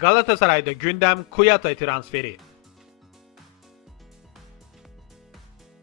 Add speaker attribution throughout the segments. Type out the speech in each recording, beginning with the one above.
Speaker 1: Galatasaray'da gündem Kuyatay transferi.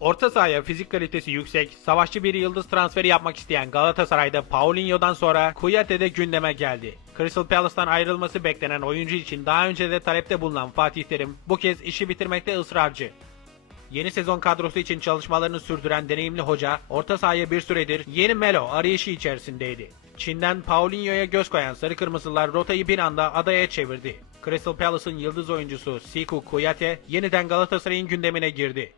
Speaker 1: Orta sahaya fizik kalitesi yüksek, savaşçı bir yıldız transferi yapmak isteyen Galatasaray'da Paulinho'dan sonra Kuyate de gündeme geldi. Crystal Palace'tan ayrılması beklenen oyuncu için daha önce de talepte bulunan Fatih Terim bu kez işi bitirmekte ısrarcı. Yeni sezon kadrosu için çalışmalarını sürdüren deneyimli hoca, orta sahaya bir süredir yeni Melo arayışı içerisindeydi. Çin'den Paulinho'ya göz koyan Sarı Kırmızılar rotayı bir anda adaya çevirdi. Crystal Palace'ın yıldız oyuncusu Siku Kuyate yeniden Galatasaray'ın gündemine girdi.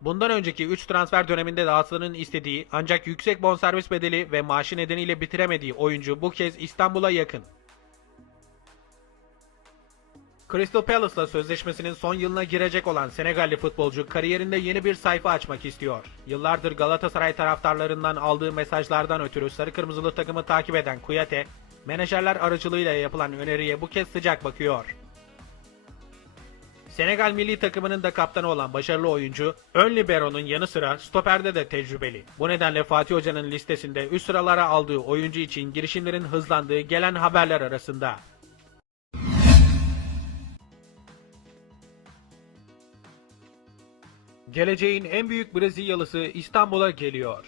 Speaker 1: Bundan önceki 3 transfer döneminde de Aslan'ın istediği ancak yüksek bonservis bedeli ve maaşı nedeniyle bitiremediği oyuncu bu kez İstanbul'a yakın. Crystal Palace'la sözleşmesinin son yılına girecek olan Senegalli futbolcu kariyerinde yeni bir sayfa açmak istiyor. Yıllardır Galatasaray taraftarlarından aldığı mesajlardan ötürü sarı kırmızılı takımı takip eden Kuyate, menajerler aracılığıyla yapılan öneriye bu kez sıcak bakıyor. Senegal milli takımının da kaptanı olan başarılı oyuncu, ön libero'nun yanı sıra stoperde de tecrübeli. Bu nedenle Fatih Hoca'nın listesinde üst sıralara aldığı oyuncu için girişimlerin hızlandığı gelen haberler arasında. Geleceğin en büyük Brezilyalısı İstanbul'a geliyor.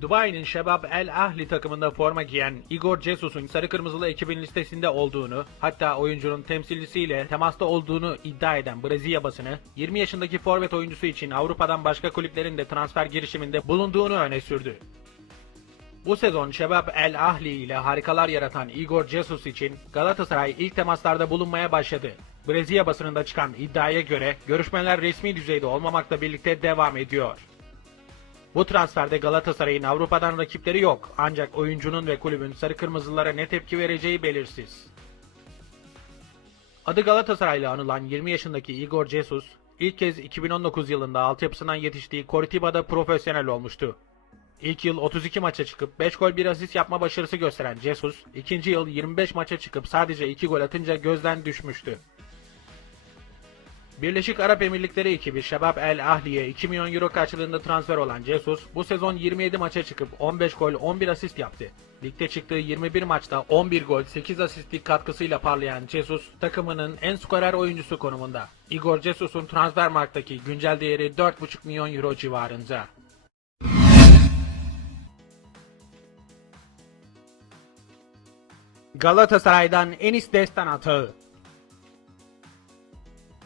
Speaker 1: Dubai'nin Şebab El Ahli takımında forma giyen Igor Jesus'un sarı kırmızılı ekibin listesinde olduğunu, hatta oyuncunun temsilcisiyle temasta olduğunu iddia eden Brezilya basını, 20 yaşındaki forvet oyuncusu için Avrupa'dan başka kulüplerin de transfer girişiminde bulunduğunu öne sürdü. Bu sezon Şebab El Ahli ile harikalar yaratan Igor Jesus için Galatasaray ilk temaslarda bulunmaya başladı. Brezilya basınında çıkan iddiaya göre görüşmeler resmi düzeyde olmamakla birlikte devam ediyor. Bu transferde Galatasaray'ın Avrupa'dan rakipleri yok ancak oyuncunun ve kulübün sarı kırmızılara ne tepki vereceği belirsiz. Adı Galatasaray'la anılan 20 yaşındaki Igor Jesus, ilk kez 2019 yılında altyapısından yetiştiği Cortiba'da profesyonel olmuştu. İlk yıl 32 maça çıkıp 5 gol 1 asist yapma başarısı gösteren Jesus, ikinci yıl 25 maça çıkıp sadece 2 gol atınca gözden düşmüştü. Birleşik Arap Emirlikleri ekibi Şebab El Ahli'ye 2 milyon euro karşılığında transfer olan Jesus bu sezon 27 maça çıkıp 15 gol 11 asist yaptı. Ligde çıktığı 21 maçta 11 gol 8 asistlik katkısıyla parlayan Jesus takımının en skorer oyuncusu konumunda. Igor Jesus'un Transfermarkt'taki güncel değeri 4,5 milyon euro civarında. Galatasaray'dan Enis Destan atağı.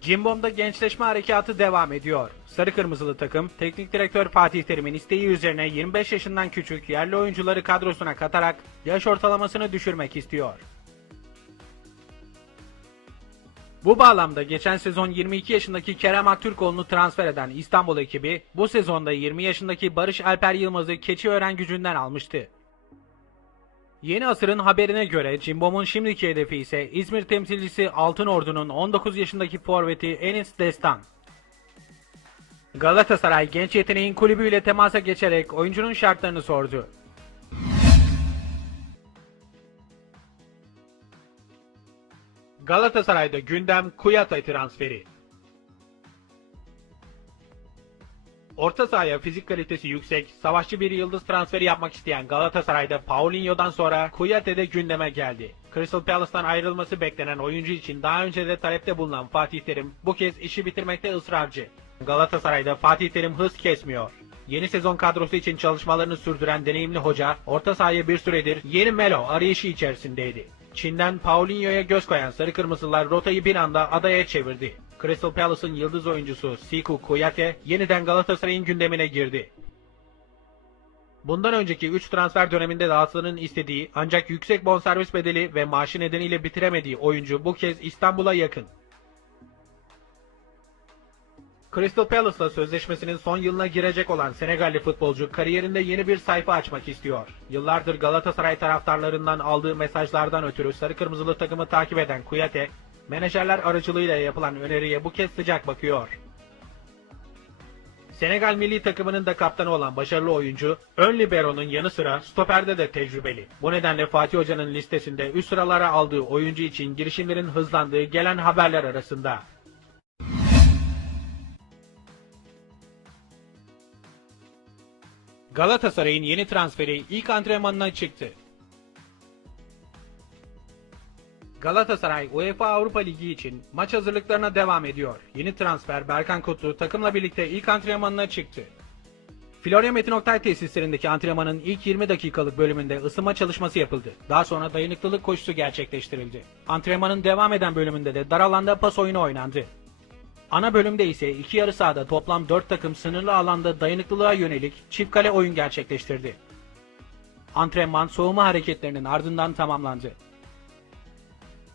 Speaker 1: Cimbom'da gençleşme harekatı devam ediyor. Sarı Kırmızılı takım, teknik direktör Fatih Terim'in isteği üzerine 25 yaşından küçük yerli oyuncuları kadrosuna katarak yaş ortalamasını düşürmek istiyor. Bu bağlamda geçen sezon 22 yaşındaki Kerem Aktürkoğlu'nu transfer eden İstanbul ekibi bu sezonda 20 yaşındaki Barış Alper Yılmaz'ı Keçiören gücünden almıştı. Yeni asırın haberine göre Cimbom'un şimdiki hedefi ise İzmir temsilcisi Altın Ordu'nun 19 yaşındaki forveti Enis Destan. Galatasaray genç yeteneğin kulübüyle temasa geçerek oyuncunun şartlarını sordu. Galatasaray'da gündem Kuyatay transferi. Orta sahaya fizik kalitesi yüksek, savaşçı bir yıldız transferi yapmak isteyen Galatasaray'da Paulinho'dan sonra Kuyate de gündeme geldi. Crystal Palace'tan ayrılması beklenen oyuncu için daha önce de talepte bulunan Fatih Terim bu kez işi bitirmekte ısrarcı. Galatasaray'da Fatih Terim hız kesmiyor. Yeni sezon kadrosu için çalışmalarını sürdüren deneyimli hoca, orta sahaya bir süredir yeni Melo arayışı içerisindeydi. Çin'den Paulinho'ya göz koyan Sarı Kırmızılar rotayı bir anda adaya çevirdi. Crystal Palace'ın yıldız oyuncusu Siku Kuyate yeniden Galatasaray'ın gündemine girdi. Bundan önceki 3 transfer döneminde de Aslan'ın istediği ancak yüksek bonservis bedeli ve maaşı nedeniyle bitiremediği oyuncu bu kez İstanbul'a yakın. Crystal Palace'la sözleşmesinin son yılına girecek olan Senegalli futbolcu kariyerinde yeni bir sayfa açmak istiyor. Yıllardır Galatasaray taraftarlarından aldığı mesajlardan ötürü sarı kırmızılı takımı takip eden Kuyate, menajerler aracılığıyla yapılan öneriye bu kez sıcak bakıyor. Senegal milli takımının da kaptanı olan başarılı oyuncu, ön libero'nun yanı sıra stoperde de tecrübeli. Bu nedenle Fatih Hoca'nın listesinde üst sıralara aldığı oyuncu için girişimlerin hızlandığı gelen haberler arasında. Galatasaray'ın yeni transferi ilk antrenmanına çıktı. Galatasaray UEFA Avrupa Ligi için maç hazırlıklarına devam ediyor. Yeni transfer Berkan Kutlu takımla birlikte ilk antrenmanına çıktı. Florya Metin Oktay tesislerindeki antrenmanın ilk 20 dakikalık bölümünde ısınma çalışması yapıldı. Daha sonra dayanıklılık koşusu gerçekleştirildi. Antrenmanın devam eden bölümünde de dar alanda pas oyunu oynandı. Ana bölümde ise iki yarı sahada toplam 4 takım sınırlı alanda dayanıklılığa yönelik çift kale oyun gerçekleştirdi. Antrenman soğuma hareketlerinin ardından tamamlandı.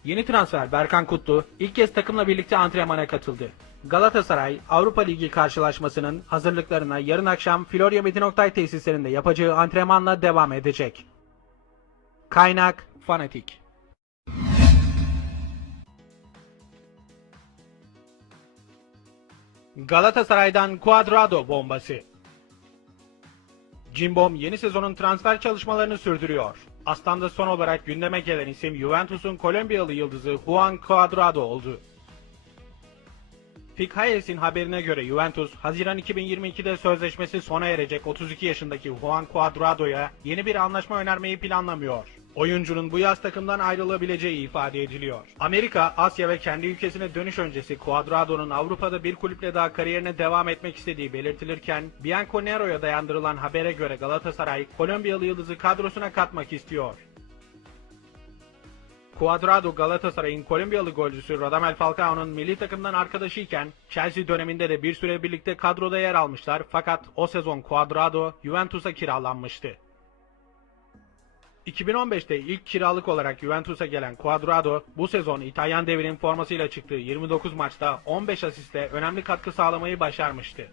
Speaker 1: Yeni transfer Berkan Kutlu ilk kez takımla birlikte antrenmana katıldı. Galatasaray Avrupa Ligi karşılaşmasının hazırlıklarına yarın akşam Florya Metin Oktay tesislerinde yapacağı antrenmanla devam edecek. Kaynak Fanatik Galatasaray'dan Cuadrado bombası. Cimbom yeni sezonun transfer çalışmalarını sürdürüyor. Aslan'da son olarak gündeme gelen isim Juventus'un Kolombiyalı yıldızı Juan Cuadrado oldu. Fik Hayes'in haberine göre Juventus, Haziran 2022'de sözleşmesi sona erecek 32 yaşındaki Juan Cuadrado'ya yeni bir anlaşma önermeyi planlamıyor. Oyuncunun bu yaz takımdan ayrılabileceği ifade ediliyor. Amerika, Asya ve kendi ülkesine dönüş öncesi Cuadrado'nun Avrupa'da bir kulüple daha kariyerine devam etmek istediği belirtilirken, Bianconero'ya dayandırılan habere göre Galatasaray, Kolombiyalı yıldızı kadrosuna katmak istiyor. Cuadrado Galatasaray'ın Kolombiyalı golcüsü Radamel Falcao'nun milli takımdan arkadaşıyken Chelsea döneminde de bir süre birlikte kadroda yer almışlar fakat o sezon Cuadrado Juventus'a kiralanmıştı. 2015'te ilk kiralık olarak Juventus'a gelen Cuadrado bu sezon İtalyan devinin formasıyla çıktığı 29 maçta 15 asiste önemli katkı sağlamayı başarmıştı.